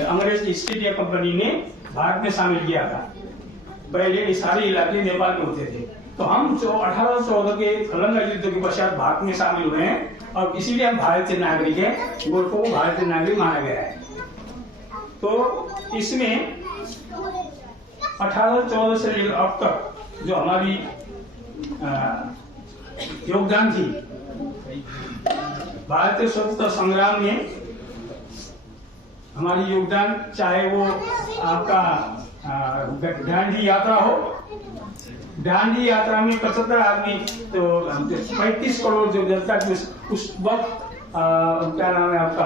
अंग्रेज east India company ने भारत में शामिल किया था। पहले ये सारे इलाके नेपाल में होते थे। तो हम 1814 के खलंगा युद्ध के पश्चात भारत में शामिल हुए हैं और इसीलिए हम भारतीय नागरिक हैं। गोरखों को भारतीय नागरिक माना गया है। तो इसमें 1814 से लेकर अब तक जो हमारी योगदान थी भारतीय स्वतंत्रता संग्राम में, हमारी योगदान चाहे वो आपका दांडी यात्रा हो, दांडी यात्रा में 75 आदमी, तो 35 करोड़ जो जनता की उस वक्त क्या नाम है आपका,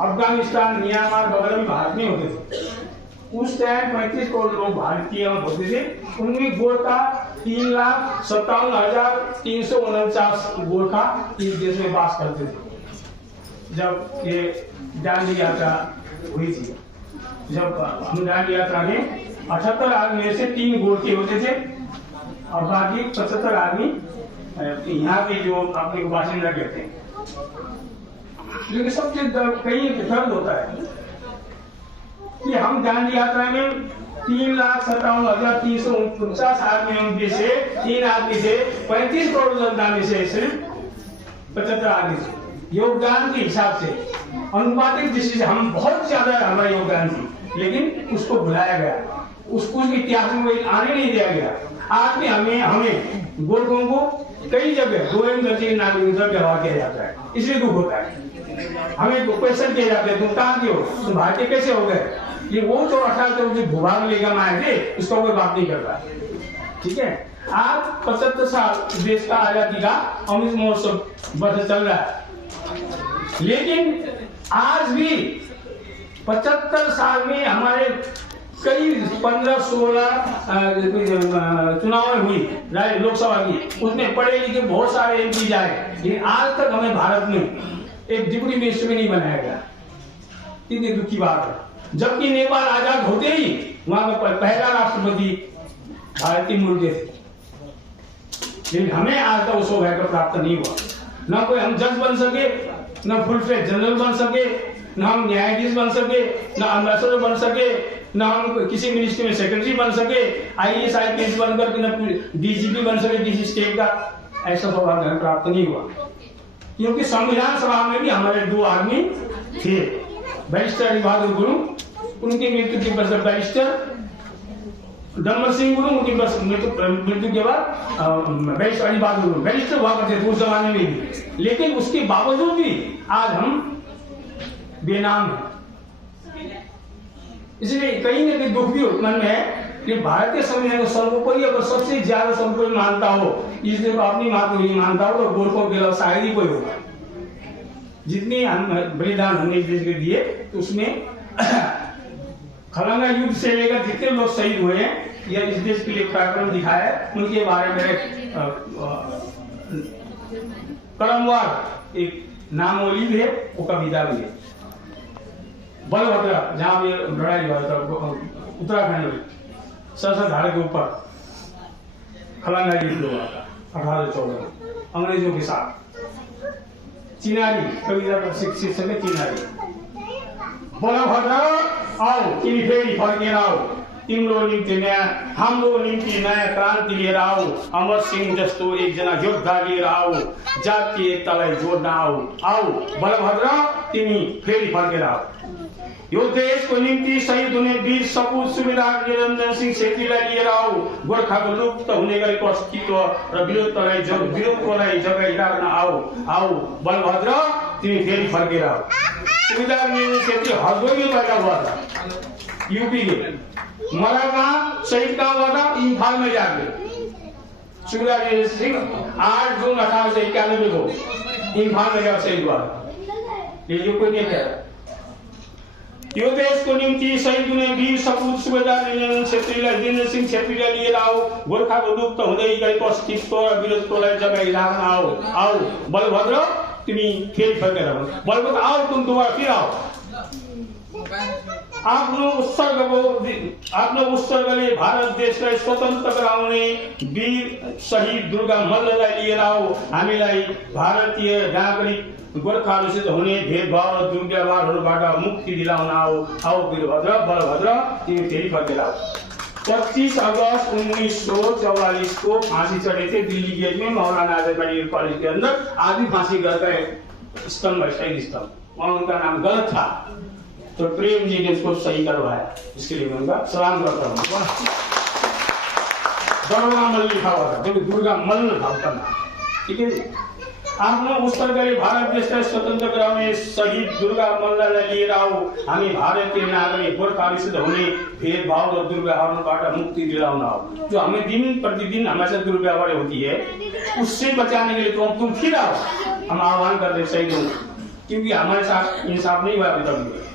अफगानिस्तान, म्यांमार वगैरह भी भारत में होते थे। उस टाइम 35 करोड़ लोग भारतीय होते थे। उनमें गोरखा 3,57,349 गोरखा इस देश में वास करते थे जब ये दांडी यात्रा हुई थी। जब हम दांडी यात्रा में 78 आदमी में से 3 गोरखे होते थे और बाकी 75 आदमी यहाँ के जो अपने को बासिंदा कहते हैं। लेकिन सबसे कहीं दर्द होता है कि हम दांडी यात्रा में 3,57,349 आदमी में से 3 आदमी से 35 करोड़ जनता में से सिर्फ 75 आदमी से योगदान के हिसाब से, अनुपातिक दृष्टि से हम बहुत ज्यादा हमारा योगदान थी, लेकिन उसको भुलाया गया, उसको इतिहास में आने नहीं दिया गया। आज भी हमें गोरखों को कई जगह गोविंद दर्जी नागरिकता व्यवहार किया जाता है, इसलिए दुख होता है। हमें क्वेश्चन किए जाते हैं, तुम कहाँ के हो, तुम भारतीय कैसे हो गए? ये वो जो 18 भूभाग लेकर आए थे, उसका कोई बात नहीं करता। ठीक है, आज 75 साल देश का आजादी का अमृत महोत्सव वर्ष चल रहा है, लेकिन आज भी 75 साल में हमारे कई 15-16 चुनाव हुई लोकसभा की, उसमें पढ़े लिखे बहुत सारे एमपी जाए, लेकिन आज तक हमें भारत में एक डिप्टी मिनिस्टर भी नहीं बनाया गया। कितनी दुखी बात है। जबकि नेपाल आजाद होते ही वहां का पहला राष्ट्रपति भारतीय मूल के थे, लेकिन हमें आज तक वो सौभाग्य प्राप्त नहीं हुआ। न कोई हम जज बन सके, न फुल फ्लेज जनरल बन सके, न हम न्यायाधीश बन सके, न एम्बेसडर बन सके, न हम किसी मिनिस्ट्री में सेक्रेटरी बन सके, IAS IPS बनकर न DGP बन सके किसी स्टेट का। ऐसा सौभाग्य हमें प्राप्त नहीं हुआ, क्योंकि संविधान सभा में भी हमारे 2 आदमी थे, बैरिस्टर हरिबहादुर गुरुङ, उनकी मृत्यु के बाद बैरिस्टर डम्बर सिंह गुरुङ, उनकी मृत्यु के बाद बैरिस्टर हरिबहादुर गुरुङ बैरिस्टर हुआ करते थे उस जमाने में भी। लेकिन उसके बावजूद भी आज हम बेनाम हैं। इसलिए कहीं ना कहीं दुख भी मन में है कि भारतीय संविधान को सर्वोपरि अगर सबसे ज्यादा सर्वोपरि मानता हो, इसलिए अपनी मातृभूमि मानता हो, तो गोरखों के अलावा शायद ही कोई होगा। जितने बलिदान हमने इस देश के दिए, तो उसमें खलंगा युद्ध से लेकर जितने लोग शहीद हुए हैं या इस देश के लिए पराक्रम दिखाया है, उनके बारे में क्रमवार एक नामोली भी है, वो कविता भी है। बलभद्र, जहां भी लड़ाई हुआ था उत्तराखंड में, सरसधारा के ऊपर खलंगा युद्ध हुआ था 1814 अंग्रेजों के साथ। चिनारी कविता का शीर्षक है चिनारी। बलभद्र आओ, तिमी फेरि फर्केर आओ, तिम्रो निम्ति नयाँ हाम्रो निम्ति नयाँ क्रान्ति लिएर आओ, अमर सिंह जस्तो एकजना योद्धा लिएर आओ, जातीय एकतालाई जोड्न आओ। आओ बलभद्र, तिमी फेरि फर्केर आओ। यो देशको निम्ति शहीद हुने वीर सपूत सुबेदार निरञ्जन सिंह छेत्रीलाई लिएर आओ। गोर्खाको लुप्त हुने गरेको अस्तित्व र विरोधलाई जगाइराख्न आओ। आओ बलभद्र, तिमी फेरि फर्केर आओ। सुबेदार निरञ्जन छेत्री हरदोई में पैदा हुआ था, यूपी के। मरा कहाँ? शहीद कहाँ हुआ था? इम्फाल में जाके। सुबेदार निरञ्जन सिंह 8 जून 1891 को इम्फाल में जाकर शहीद हुआ। ये कोई नहीं कह रहा। यो देशको निम्ति शहीद हुने वीर सपूत सुबेदार निरञ्जन छेत्रीलाई, निरञ्जन सिंह छेत्रीलाई लिएर आओ। गोर्खाको लुप्त हुँदै गएको अस्तित्व र विरोधलाई जगाइराख्न आओ। आओ बलभद्र, तिमी फेरि फर्केर आओ। बलभद्र आओ, तुम दोबारा फिर आओ। आफ्नो उत्सर्गले भारत देशलाई स्वतन्त्र गराउने वीर शहीद दुर्गा मल्ललाई लिएर आओ, हामीलाई भारतीय नागरिक गोर्खाहरूसित हुने भेदभाव र दुर्व्यवहारहरूबाट मुक्ति दिलाउन आओ। आओ वीरभद्र बलभद्र तिमी फेरि फर्केर आओ। 25 अगस्त 1944 को फांसी चढ़े थे दिल्ली गेट में मौलाना आज़ाद मेडिकल कॉलेज के अंदर। आदमी फांसी कर गए, स्तंभ है, शहीद स्तंभ, और उनका नाम गलत था, तो प्रेम जी ने उसको सही करवाया। इसके लिए मैं उनका सलाम करता हूँ। दुर्गा मल्ल लिखा हुआ था, क्योंकि दुर्गा मल्ल था उसका नाम। ठीक है जी। आफ्नो उत्सर्गले भारत देशलाई स्वतन्त्र गराउने शहीद दुर्गा मल्ललाई लिएर आओ, हामी भारतीय नागरिक गोर्खाहरूसित हुने भेदभाव र दुर्व्यवहारबाट मुक्ति दिलाउन आओ। जो हमें दिन प्रतिदिन हमारे साथ दुर्व्यवहार होती है, उससे बचाने के लिए तो तुम फिर आओ। हम आह्वान करते शहीदों, क्योंकि हमारे साथ इंसाफ नहीं हुआ अभी तक।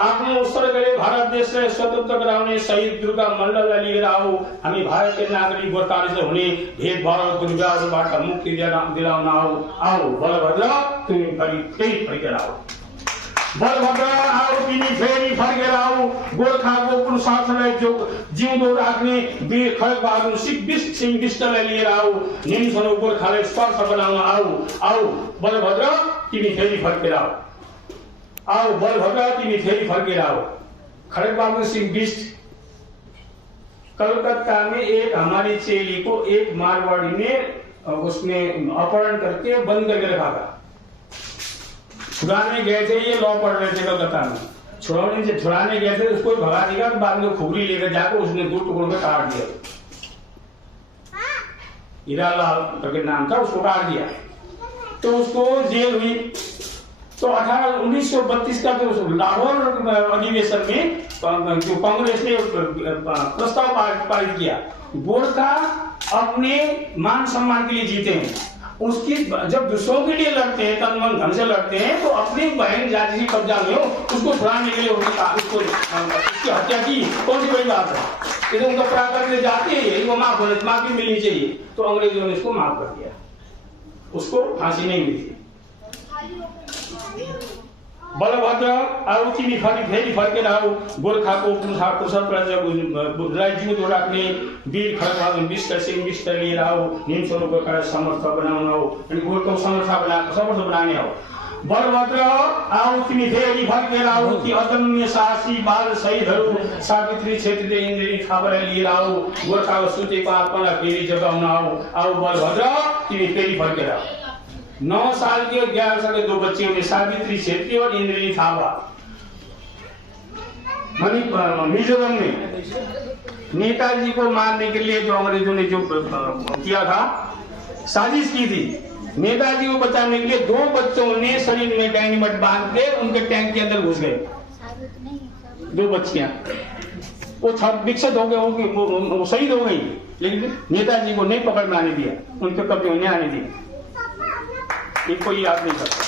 आफ्नो उत्सर्गले भारत देशलाई स्वतन्त्र गराउने शहीद दुर्गा मल्ललाई लिएर आओ, हामी भारतीय नागरिक गोर्खाहरूसित हुने भेदभाव र दुर्व्यवहारबाट मुक्ति दिलाउन आओ। आओ बलभद्र तिमी फेरि फर्केर आओ। बलभद्र आओ तिमी फेरि फर्केर आओ। गोर्खाको पुरुषार्थलाई जिउँदो राख्ने वीर खड्ग बहादुर सिंह विष्टलाई लिएर आओ, निम्सनो गोर्खालाई स्वर्थ बनाउन आओ। आओ बलभद्र तिमी फेरि फर्केर आओ। आओ बलभद्र तिमी फेरि फर्केर आओ। खड्ग बहादुर सिंह बिष्ट कलकत्ता में एक हमारी चेली को एक मारवाड़ी ने उसने अपहरण करके बंद करके रखा था। छुड़ाने गए थे, ये लॉ पढ़ रहे थे कलकत्ता में। छुड़ाने गए थे, उसको भगा दिया, तो बाद में खुबरी लेकर जाकर उसने 2 टुकड़ों में काट दिया। हीरालाल करके नाम था, उसको काट दिया, तो उसको जेल हुई। तो 1932 का जो लाहौर अधिवेशन में जो कांग्रेस ने प्रस्ताव पारित किया, गोरखा अपने मान सम्मान के लिए जीते हैं, उसकी जब दूसरों के लिए लड़ते हैं, तन मन धन से लड़ते हैं, तो अपनी बहन जाति की कब्जा में हो, उसको छुड़ाने के लिए उसकी हत्या की, कौन सी बड़ी बात है? इधर उनका प्राकृत जाती है, इनको माफी मिलनी चाहिए, तो अंग्रेजों ने इसको माफ कर दिया, उसको फांसी नहीं मिली। बलभद्र आओ तिमी फेरि फर्केर आओ। गोर्खाको पुरुषार्थलाई जिउँदो राख्ने वीर खड्ग बहादुर सिंह विष्ट लिएर आओ, निम्सनो गोर्खालाई समर्थ बनाउन आओ, अनि गोर्खाको समर्थ बनाउने आओ। बलभद्र आओ तिमी फेरि फर्केर आओ। ती अदम्य साहसी बाल शहीदहरू सावित्री छेत्रीले इन्द्रेणी थापालाई लिएर आओ, गोर्खाको सुतेको आत्मालाई फेरि जगाउन आओ। आओ बलभद्र तिमी फेरि फर्केर आओ। 9 साल के और 11 साल के 2 बच्चे हुए, सावित्री छेत्री और इंद्रेणी थापा। मिजोरम में नेताजी को मारने के लिए जो अंग्रेजों ने जो किया था, साजिश की थी, नेताजी को बचाने के लिए 2 बच्चों ने शरीर में डायनामाइट बांध के उनके टैंक के अंदर घुस गए। 2 बच्चियां वो विकसित हो गए, वो शहीद हो गई, लेकिन नेताजी को नहीं पकड़ में आने दिया, उनके कब्जे में आने दिया, कोई याद नहीं करता।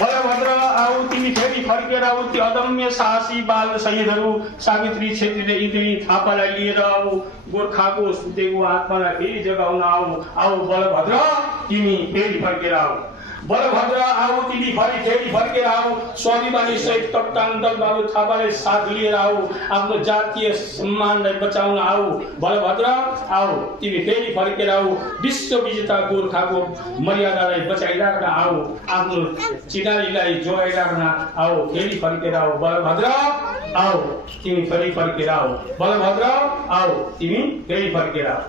बलभद्र आओ तिमी फेरि फर्केर आओ। ती अदम्य साहसी बाल शहीदहरू सावित्री छेत्रीले इन्द्रेणी थापालाई लिएर आओ, गोर्खाको सुतेको आत्मालाई फेरि जगाउन आओ। आओ बलभद्र तिमी फेरि फर्केर आओ। बलभद्र आओ तिमी फेरि फर्केर आओ। स्वाभिमानी सहित कप्तान दलबहादुर थापालाई साथ लिएर आओ, आफ्नो जातीय सम्मानलाई बचाउन आओ। बलभद्र आओ तिमी फेरि फर्केर आओ। विश्व विजेता गोर्खाको मर्यादालाई बचाइराख्न आओ, आफ्नो चिनारीलाई जोगाइराख्न आओ, फेरि फर्केर आओ। बलभद्र आओ तिमी फेरि फर्केर आओ। बलभद्र आओ तिमी फेरि फर्केर आओ।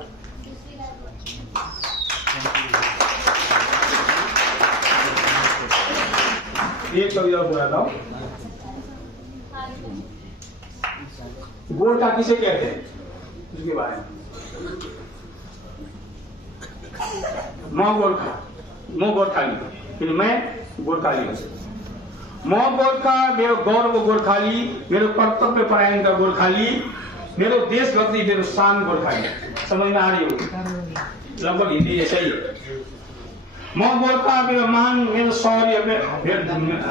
एक कविता बोला था, गोरखा किसे कहते हैं उसके बारे में। मैं गोरखाली, फिर मैं गोरखाली। मैं गोरखा, मेरो गौरव गोरखाली, मेरो कर्तव्य परायणता गोरखाली, मेरो देशभक्ति, मेरो शान गोरखाली। समझ में आ रही हो? लगभग हिंदी जैसा ही है। म गोर्खा मेरो मान मेरो शौर्य,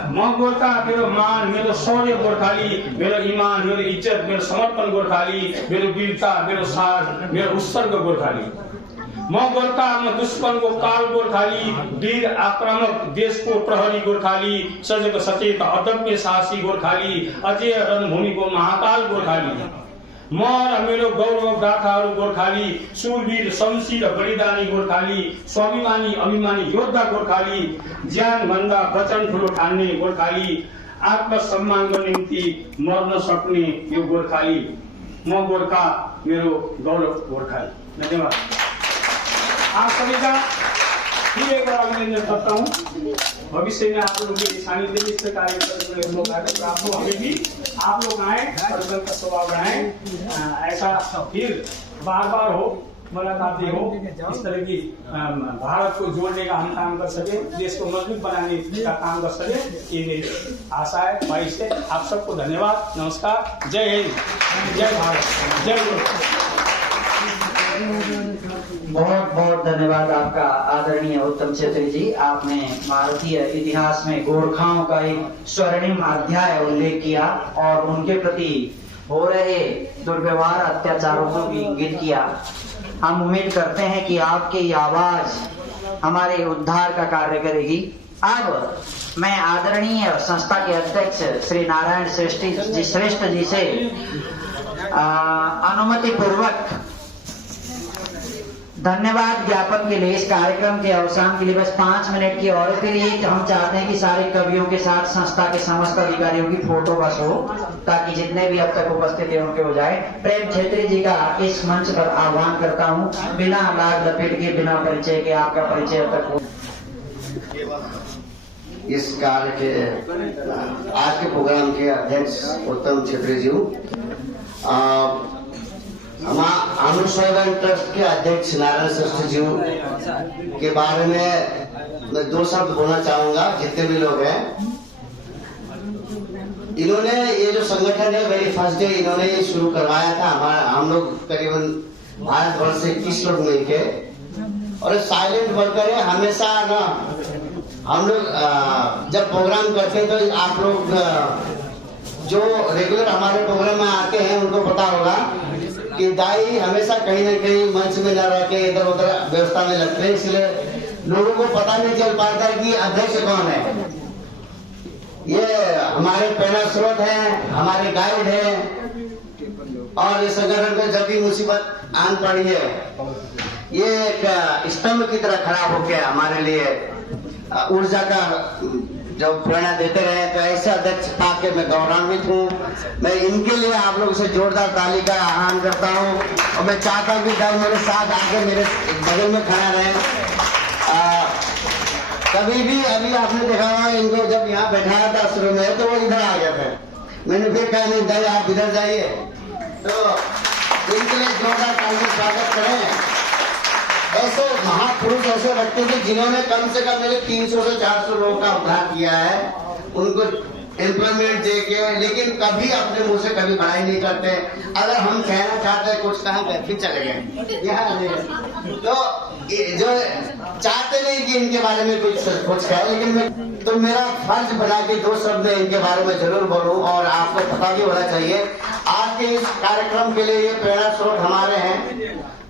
म गोर्खा मेरो मान मेरो शौर्य गोर्खाली, मेरो ईमान मेरो इज्जत मेरो समर्पण गोर्खाली, मेरो वीरता मेरो साहस मेरो उत्सर्ग गोर्खाली। म गोर्खा म दुश्मनको काल गोर्खाली, वीर आक्रामक देशको प्रहरी गोर्खाली, सजग सचेत अदम्य साहसी गोर्खाली, अजय रणभूमिको महाकाल गोर्खाली। म र मेरो गौरव गाथाहरू गोर्खाली, सुरवीर शमशीर बलिदानी गोर्खाली, स्वाभिमानी अभिमानी योद्धा गोर्खाली, ज्यान भन्दा वचन ठुलो ठान्ने गोर्खाली, आत्मसम्मानको निम्ति मर्न सक्ने यो गोर्खाली। म गोर्खा, मेरो गौरव गोर्खाली। धन्यवाद। आप सभी का फिर एक बार अभिनंदन करता हूँ। भविष्य में आप लोगों के सानिध्य में इस कार्य करने मौका है, आप लोग अभी भी आप लोग आए और का स्वभाव बनाए, ऐसा फिर बार बार हो, मुलाकातें हो, इस तरह की भारत को जोड़ने का हम काम कर सके, देश को मजबूत बनाने का काम कर सके, ये मेरी आशा है। भाई से आप सबको धन्यवाद, नमस्कार, जय हिंद, जय भारत, जय गुरु। बहुत बहुत धन्यवाद आपका आदरणीय उत्तम छेत्री जी। आपने भारतीय इतिहास में गोरखाओं का एक स्वर्णिम अध्याय उल्लेख किया और उनके प्रति हो रहे दुर्व्यवहार अत्याचारों को भी इंगित किया। हम उम्मीद करते हैं कि आपकी ये आवाज हमारे उद्धार का कार्य करेगी। अब मैं आदरणीय संस्था के अध्यक्ष श्री नारायण श्रेष्ठ जी से अनुमति पूर्वक धन्यवाद ज्ञापन के लिए, इस कार्यक्रम के अवसान के लिए बस 5 मिनट की और के लिए हम चाहते हैं कि सारे कवियों के साथ संस्था के समस्त अधिकारियों की फोटो बस हो, ताकि जितने भी अब तक उपस्थित हैं उनके हो जाए। प्रेम छेत्री जी का इस मंच पर आह्वान करता हूँ, बिना लाग लपेट के, बिना परिचय के, आपका परिचय अब तक हो। इस कार्य के आज के प्रोग्राम के अध्यक्ष उत्तम छेत्री जी, अनुशोधन ट्रस्ट के अध्यक्ष नारायण श्रेष्ठ जी के बारे में मैं 2 शब्द बोलना चाहूंगा। जितने भी लोग हैं, इन्होंने ये जो संगठन है वेरी फर्स्ट डे इन्होंने ये शुरू करवाया था। हम लोग करीबन भारत वर्ष से 21 लोग मिलके, और साइलेंट वर्कर है। हमेशा ना हम लोग जब प्रोग्राम करते हैं तो आप लोग जो रेगुलर हमारे प्रोग्राम में आते हैं उनको पता होगा कि दाई हमेशा कहीं ना कहीं मंच में न रह के इधर उधर व्यवस्था में लगते हैं, इसलिए लोगों को पता नहीं चल पाता है कि अध्यक्ष कौन है। ये हमारे प्रेरणा स्रोत हैं, हमारे गाइड हैं, और इस संगठन में जब भी मुसीबत आन पड़ी है, ये एक स्तंभ की तरह खड़ा होकर हमारे लिए ऊर्जा का जब प्रेरणा देते रहे। तो ऐसे अध्यक्ष पाके मैं गौरवान्वित हूँ। मैं इनके लिए आप लोगों से जोरदार ताली का आह्वान करता हूँ, और मैं चाहता हूँ कि दाई मेरे साथ आके मेरे बगल में खड़ा रहे। कभी भी अभी आपने देखा होगा इनको जब यहाँ बैठाया था शुरू में, तो वो इधर आ गए थे। मैंने फिर कहा नहीं दाई आप इधर जाइए, तो इनके लिए जोरदार ताली का स्वागत करें। ऐसे महापुरुष, ऐसे व्यक्ति थे जिन्होंने कम से कम मेरे 300 से 400 लोगों का उद्धार किया है, उनको एम्प्लॉयमेंट दे के, लेकिन कभी अपने मुंह से कभी बड़ाई नहीं करते। अगर हम कहना चाहते हैं कुछ कहा गए, फिर चले गए यहाँ। तो जो चाहते नहीं कि इनके बारे में कुछ कहे, लेकिन मैं तो मेरा फर्ज बना के 2 शब्द इनके बारे में जरूर बोलूं, और आपको पता भी होना चाहिए। आज के इस कार्यक्रम के लिए ये प्रेरणा स्रोत हमारे हैं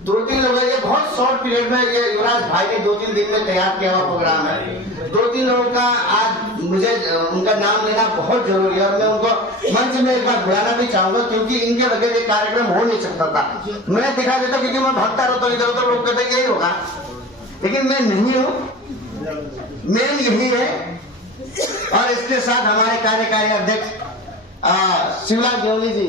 2-3 लोग। ये बहुत शॉर्ट पीरियड में, ये युवराज भाई ने 2-3 दिन में तैयार किया हुआ प्रोग्राम है। 2-3 लोगों का आज मुझे उनका नाम लेना बहुत जरूरी है, और मैं उनको मंच में एक बार बुलाना भी चाहूंगा, क्योंकि इनके बगैर ये कार्यक्रम हो नहीं सकता था। मैं दिखा देता क्योंकि मैं भागता रहता हूँ इधर उधर, लोग कहते यही होगा, लेकिन मैं नहीं हूँ, मेन यही है। और इसके साथ हमारे कार्यकारी अध्यक्ष शिवलाल जोली जी